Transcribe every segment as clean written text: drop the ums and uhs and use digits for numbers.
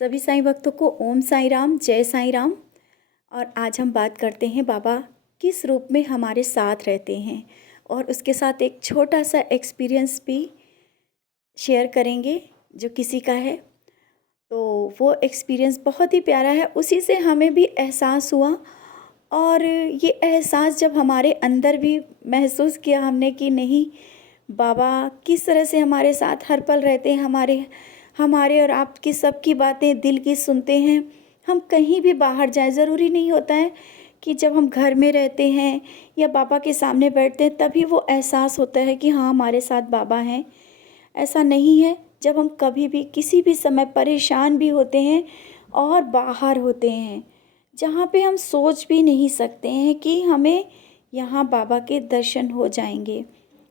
सभी साईं भक्तों को ओम साईं राम, जय साईं राम। और आज हम बात करते हैं बाबा किस रूप में हमारे साथ रहते हैं और उसके साथ एक छोटा सा एक्सपीरियंस भी शेयर करेंगे जो किसी का है। तो वो एक्सपीरियंस बहुत ही प्यारा है, उसी से हमें भी एहसास हुआ। और ये एहसास जब हमारे अंदर भी महसूस किया हमने कि नहीं, बाबा किस तरह से हमारे साथ हर पल रहते हैं, हमारे हमारे और आपकी सबकी बातें दिल की सुनते हैं। हम कहीं भी बाहर जाएं, ज़रूरी नहीं होता है कि जब हम घर में रहते हैं या बाबा के सामने बैठते हैं तभी वो एहसास होता है कि हाँ, हमारे साथ बाबा हैं। ऐसा नहीं है। जब हम कभी भी किसी भी समय परेशान भी होते हैं और बाहर होते हैं, जहाँ पे हम सोच भी नहीं सकते हैं कि हमें यहाँ बाबा के दर्शन हो जाएंगे,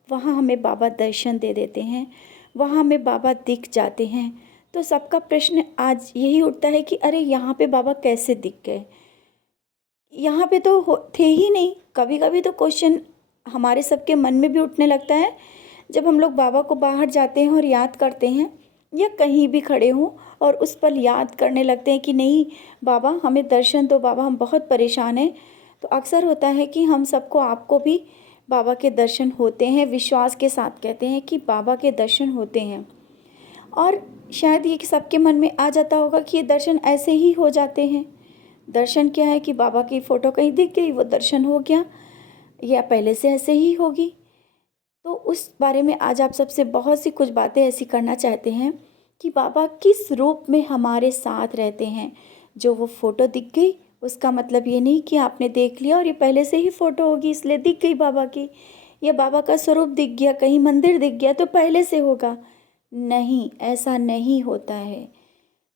वहाँ हमें बाबा दर्शन दे देते हैं, वहाँ हमें बाबा दिख जाते हैं। तो सबका प्रश्न आज यही उठता है कि अरे यहाँ पे बाबा कैसे दिख गए, यहाँ पे तो थे ही नहीं। कभी कभी तो क्वेश्चन हमारे सबके मन में भी उठने लगता है जब हम लोग बाबा को बाहर जाते हैं और याद करते हैं, या कहीं भी खड़े हों और उस पल याद करने लगते हैं कि नहीं बाबा हमें दर्शन दो, बाबा हम बहुत परेशान हैं। तो अक्सर होता है कि हम सबको, आपको भी बाबा के दर्शन होते हैं। विश्वास के साथ कहते हैं कि बाबा के दर्शन होते हैं। और शायद ये कि सबके मन में आ जाता होगा कि ये दर्शन ऐसे ही हो जाते हैं। दर्शन क्या है कि बाबा की फ़ोटो कहीं दिख गई, वो दर्शन हो गया, या पहले से ऐसे ही होगी। तो उस बारे में आज आप सबसे बहुत सी कुछ बातें ऐसी करना चाहते हैं कि बाबा किस रूप में हमारे साथ रहते हैं। जो वो फ़ोटो दिख गई उसका मतलब ये नहीं कि आपने देख लिया और ये पहले से ही फ़ोटो होगी इसलिए दिख गई बाबा की, या बाबा का स्वरूप दिख गया, कहीं मंदिर दिख गया तो पहले से होगा। नहीं, ऐसा नहीं होता है।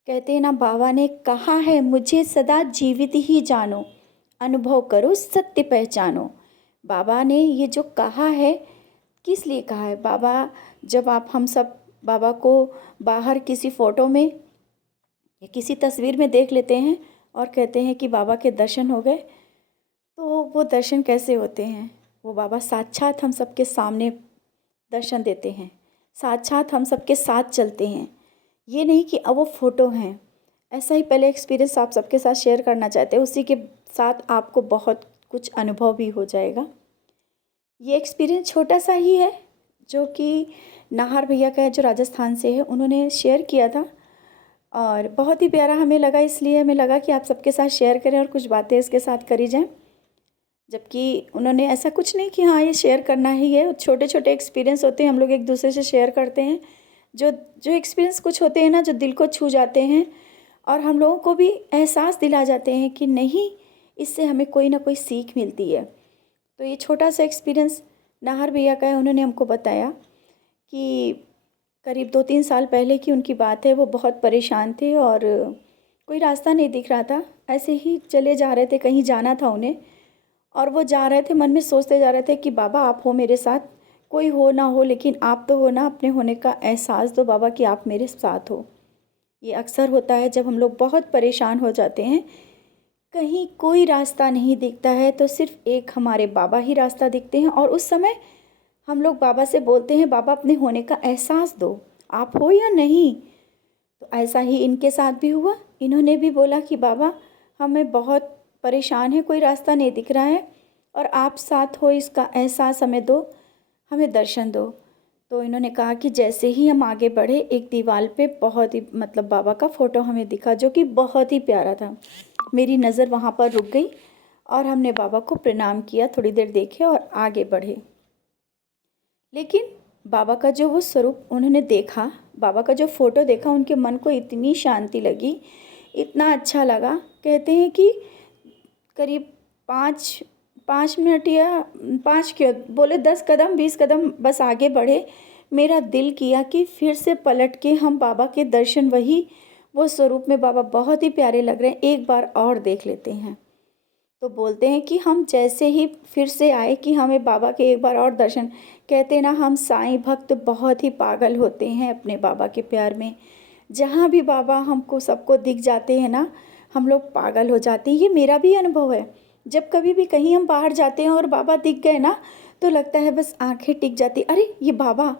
कहते हैं ना, बाबा ने कहा है मुझे सदा जीवित ही जानो, अनुभव करो सत्य पहचानो। बाबा ने ये जो कहा है, किस लिए कहा है? बाबा, जब आप हम सब बाबा को बाहर किसी फ़ोटो में या किसी तस्वीर में देख लेते हैं और कहते हैं कि बाबा के दर्शन हो गए, तो वो दर्शन कैसे होते हैं? वो बाबा साक्षात हम सबके सामने दर्शन देते हैं, साक्षात हम सबके साथ चलते हैं। ये नहीं कि अब वो फ़ोटो हैं। ऐसा ही पहले एक्सपीरियंस आप सबके साथ शेयर करना चाहते हैं, उसी के साथ आपको बहुत कुछ अनुभव भी हो जाएगा। ये एक्सपीरियंस छोटा सा ही है जो कि नाहर भैया का है, जो राजस्थान से है, उन्होंने शेयर किया था और बहुत ही प्यारा हमें लगा, इसलिए हमें लगा कि आप सबके साथ शेयर करें और कुछ बातें इसके साथ करी जाएं। जबकि उन्होंने ऐसा कुछ नहीं कि हाँ ये शेयर करना ही है, छोटे छोटे एक्सपीरियंस होते हैं, हम लोग एक दूसरे से शेयर करते हैं। जो जो एक्सपीरियंस कुछ होते हैं ना, जो दिल को छू जाते हैं और हम लोगों को भी एहसास दिला जाते हैं कि नहीं, इससे हमें कोई ना कोई सीख मिलती है। तो ये छोटा सा एक्सपीरियंस नाहर भैया का है। उन्होंने हमको बताया कि करीब 2-3 साल पहले की उनकी बात है। वो बहुत परेशान थे और कोई रास्ता नहीं दिख रहा था, ऐसे ही चले जा रहे थे, कहीं जाना था उन्हें। और वो जा रहे थे, मन में सोचते जा रहे थे कि बाबा आप हो मेरे साथ, कोई हो ना हो लेकिन आप तो हो ना, अपने होने का एहसास दो बाबा कि आप मेरे साथ हो। ये अक्सर होता है जब हम लोग बहुत परेशान हो जाते हैं, कहीं कोई रास्ता नहीं दिखता है, तो सिर्फ एक हमारे बाबा ही रास्ता दिखते हैं। और उस समय हम लोग बाबा से बोलते हैं बाबा अपने होने का एहसास दो, आप हो या नहीं। तो ऐसा ही इनके साथ भी हुआ। इन्होंने भी बोला कि बाबा हमें बहुत परेशान है, कोई रास्ता नहीं दिख रहा है और आप साथ हो, इसका एहसास हमें दो, हमें दर्शन दो। तो इन्होंने कहा कि जैसे ही हम आगे बढ़े, एक दीवार पे बहुत ही मतलब बाबा का फ़ोटो हमें दिखा जो कि बहुत ही प्यारा था। मेरी नज़र वहाँ पर रुक गई और हमने बाबा को प्रणाम किया, थोड़ी देर देखे और आगे बढ़े। लेकिन बाबा का जो वो स्वरूप उन्होंने देखा, बाबा का जो फ़ोटो देखा, उनके मन को इतनी शांति लगी, इतना अच्छा लगा। कहते हैं कि करीब 5 मिनट या 5 क्यों बोले, 10 कदम 20 कदम बस आगे बढ़े, मेरा दिल किया कि फिर से पलट के हम बाबा के दर्शन, वही वो स्वरूप में बाबा बहुत ही प्यारे लग रहे हैं, एक बार और देख लेते हैं। तो बोलते हैं कि हम जैसे ही फिर से आए कि हमें बाबा के एक बार और दर्शन, कहते हैं ना, हम साईं भक्त बहुत ही पागल होते हैं अपने बाबा के प्यार में। जहाँ भी बाबा हमको सबको दिख जाते हैं ना, हम लोग पागल हो जाते हैं। ये मेरा भी अनुभव है। जब कभी भी कहीं हम बाहर जाते हैं और बाबा दिख गए ना, तो लगता है बस आंखें टिक जाती, अरे ये बाबा,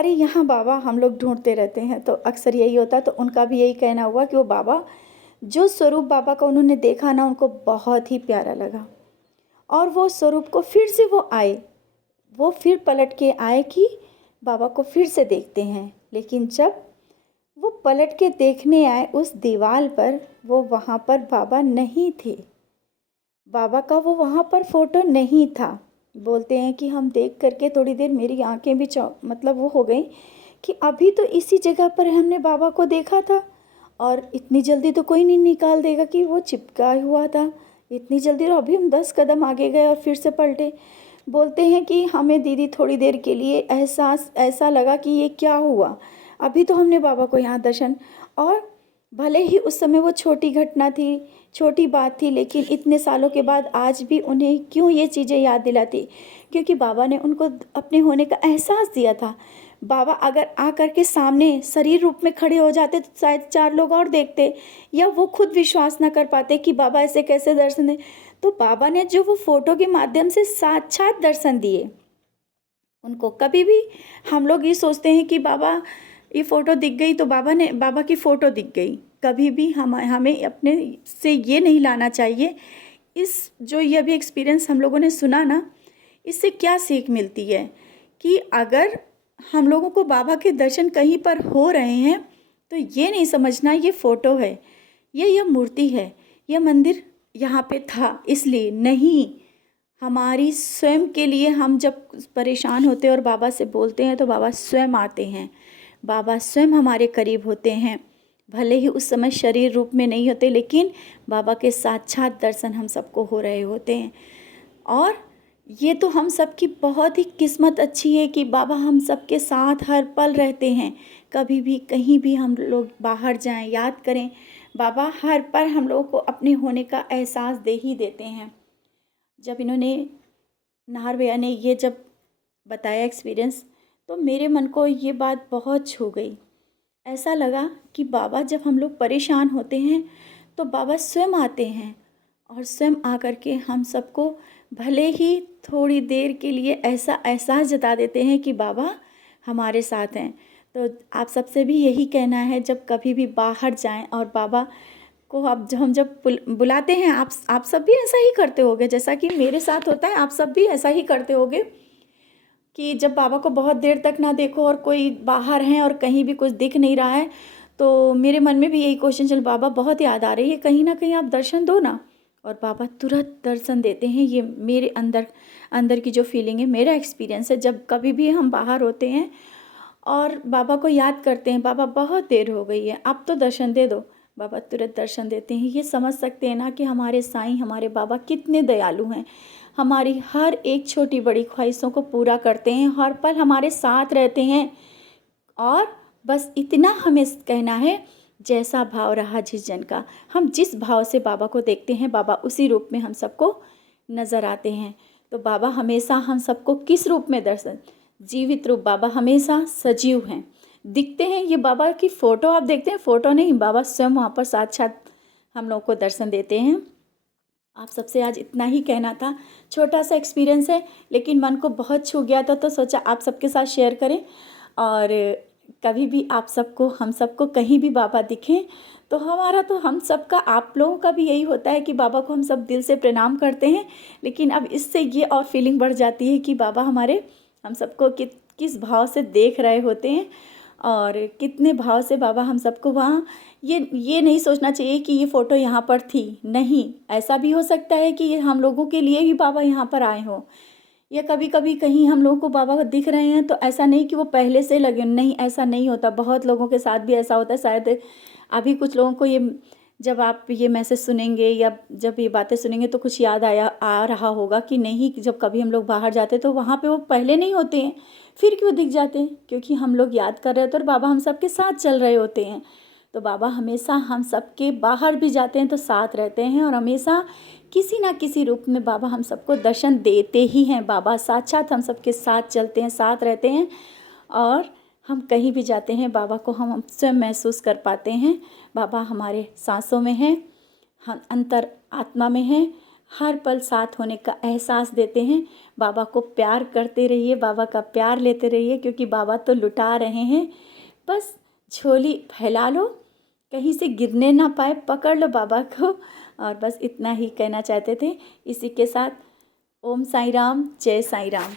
अरे यहाँ बाबा हम लोग ढूंढते रहते हैं। तो अक्सर यही होता है। तो उनका भी यही कहना हुआ कि वो बाबा, जो स्वरूप बाबा का उन्होंने देखा ना, उनको बहुत ही प्यारा लगा और वो स्वरूप को फिर से वो आए, वो फिर पलट के आए कि बाबा को फिर से देखते हैं। लेकिन जब वो पलट के देखने आए उस दीवार पर, वो वहाँ पर बाबा नहीं थे। बाबा का वो वहाँ पर फोटो नहीं था। बोलते हैं कि हम देख करके थोड़ी देर मेरी आंखें भी मतलब वो हो गई कि अभी तो इसी जगह पर हमने बाबा को देखा था और इतनी जल्दी तो कोई नहीं निकाल देगा कि वो चिपका हुआ था इतनी जल्दी। और अभी हम 10 कदम आगे गए और फिर से पलटे। बोलते हैं कि हमें दीदी थोड़ी देर के लिए एहसास ऐसा लगा कि ये क्या हुआ, अभी तो हमने बाबा को यहाँ दर्शन। और भले ही उस समय वो छोटी घटना थी, छोटी बात थी, लेकिन इतने सालों के बाद आज भी उन्हें क्यों ये चीज़ें याद दिलाती, क्योंकि बाबा ने उनको अपने होने का एहसास दिया था। बाबा अगर आ कर के सामने शरीर रूप में खड़े हो जाते तो शायद 4 लोग और देखते, या वो खुद विश्वास ना कर पाते कि बाबा ऐसे कैसे दर्शन दे। तो बाबा ने जो वो फोटो के माध्यम से साक्षात दर्शन दिए उनको। कभी भी हम लोग ये सोचते हैं कि बाबा ये फ़ोटो दिख गई तो बाबा की फ़ोटो दिख गई, कभी भी हमें अपने से ये नहीं लाना चाहिए। इस जो ये अभी एक्सपीरियंस हम लोगों ने सुना ना, इससे क्या सीख मिलती है कि अगर हम लोगों को बाबा के दर्शन कहीं पर हो रहे हैं तो ये नहीं समझना ये फ़ोटो है, यह मूर्ति है, यह मंदिर यहाँ पे था इसलिए नहीं। हमारी स्वयं के लिए हम जब परेशान होते हैं और बाबा से बोलते हैं तो बाबा स्वयं आते हैं, बाबा स्वयं हमारे करीब होते हैं। भले ही उस समय शरीर रूप में नहीं होते, लेकिन बाबा के साक्षात दर्शन हम सबको हो रहे होते हैं। और ये तो हम सबकी बहुत ही किस्मत अच्छी है कि बाबा हम सबके साथ हर पल रहते हैं। कभी भी कहीं भी हम लोग बाहर जाएं, याद करें, बाबा हर पल हम लोगों को अपने होने का एहसास दे ही देते हैं। जब इन्होंने, नाहर भैया ने ये जब बताया एक्सपीरियंस, तो मेरे मन को ये बात बहुत छू गई। ऐसा लगा कि बाबा जब हम लोग परेशान होते हैं तो बाबा स्वयं आते हैं और स्वयं आकर के हम सबको भले ही थोड़ी देर के लिए ऐसा एहसास जता देते हैं कि बाबा हमारे साथ हैं। तो आप सबसे भी यही कहना है, जब कभी भी बाहर जाएं और बाबा को हम जब बुलाते हैं, आप सब भी ऐसा ही करते होगे जैसा कि मेरे साथ होता है। आप सब भी ऐसा ही करते होगे कि जब बाबा को बहुत देर तक ना देखो और कोई बाहर हैं और कहीं भी कुछ दिख नहीं रहा है, तो मेरे मन में भी यही क्वेश्चन चल, बाबा बहुत याद आ रही है, कहीं ना कहीं आप दर्शन दो ना। और बाबा तुरंत दर्शन देते हैं। ये मेरे अंदर की जो फीलिंग है, मेरा एक्सपीरियंस है। जब कभी भी हम बाहर होते हैं और बाबा को याद करते हैं, बाबा बहुत देर हो गई है, आप तो दर्शन दे दो, बाबा तुरंत दर्शन देते हैं। ये समझ सकते हैं ना कि हमारे साईं, हमारे बाबा कितने दयालु हैं। हमारी हर एक छोटी बड़ी ख्वाहिशों को पूरा करते हैं, हर पल हमारे साथ रहते हैं। और बस इतना हमें कहना है, जैसा भाव रहा जिस जन का, हम जिस भाव से बाबा को देखते हैं, बाबा उसी रूप में हम सबको नज़र आते हैं। तो बाबा हमेशा हम सबको किस रूप में दर्शन, जीवित रूप, बाबा हमेशा सजीव हैं, दिखते हैं। ये बाबा की फ़ोटो आप देखते हैं, फ़ोटो नहीं, बाबा स्वयं वहाँ पर साक्षात हम लोग को दर्शन देते हैं। आप सबसे आज इतना ही कहना था। छोटा सा एक्सपीरियंस है, लेकिन मन को बहुत छू गया था, तो सोचा आप सबके साथ शेयर करें। और कभी भी आप सबको, हम सबको कहीं भी बाबा दिखें तो हमारा, तो हम सबका, आप लोगों का भी यही होता है कि बाबा को हम सब दिल से प्रणाम करते हैं। लेकिन अब इससे ये और फीलिंग बढ़ जाती है कि बाबा हमारे, हम सबको किस भाव से देख रहे होते हैं और कितने भाव से बाबा हम सबको वहाँ, ये नहीं सोचना चाहिए कि ये फ़ोटो यहाँ पर थी। नहीं, ऐसा भी हो सकता है कि ये हम लोगों के लिए ही बाबा यहाँ पर आए हों, या कभी कभी कहीं हम लोगों को बाबा दिख रहे हैं तो ऐसा नहीं कि वो पहले से लगे, नहीं, ऐसा नहीं होता। बहुत लोगों के साथ भी ऐसा होता है। शायद अभी कुछ लोगों को ये, जब आप ये मैसेज सुनेंगे या जब ये बातें सुनेंगे तो कुछ याद आ रहा होगा कि नहीं, जब कभी हम लोग बाहर जाते तो वहाँ पे वो पहले नहीं होते हैं, फिर क्यों दिख जाते हैं? क्योंकि हम लोग याद कर रहे होते हैं और बाबा हम सबके साथ चल रहे होते हैं। तो बाबा हमेशा हम सबके, बाहर भी जाते हैं तो साथ रहते हैं, और हमेशा किसी ना किसी रूप में बाबा हम सबको दर्शन देते ही हैं। बाबा साक्षात हम सबके साथ चलते हैं, साथ रहते हैं, और हम कहीं भी जाते हैं बाबा को हम स्वयं महसूस कर पाते हैं। बाबा हमारे सांसों में हैं, हम अंतर आत्मा में हैं, हर पल साथ होने का एहसास देते हैं। बाबा को प्यार करते रहिए, बाबा का प्यार लेते रहिए, क्योंकि बाबा तो लुटा रहे हैं। बस झोली फैला लो, कहीं से गिरने ना पाए, पकड़ लो बाबा को। और बस इतना ही कहना चाहते थे। इसी के साथ ओम साई राम, जय साई राम।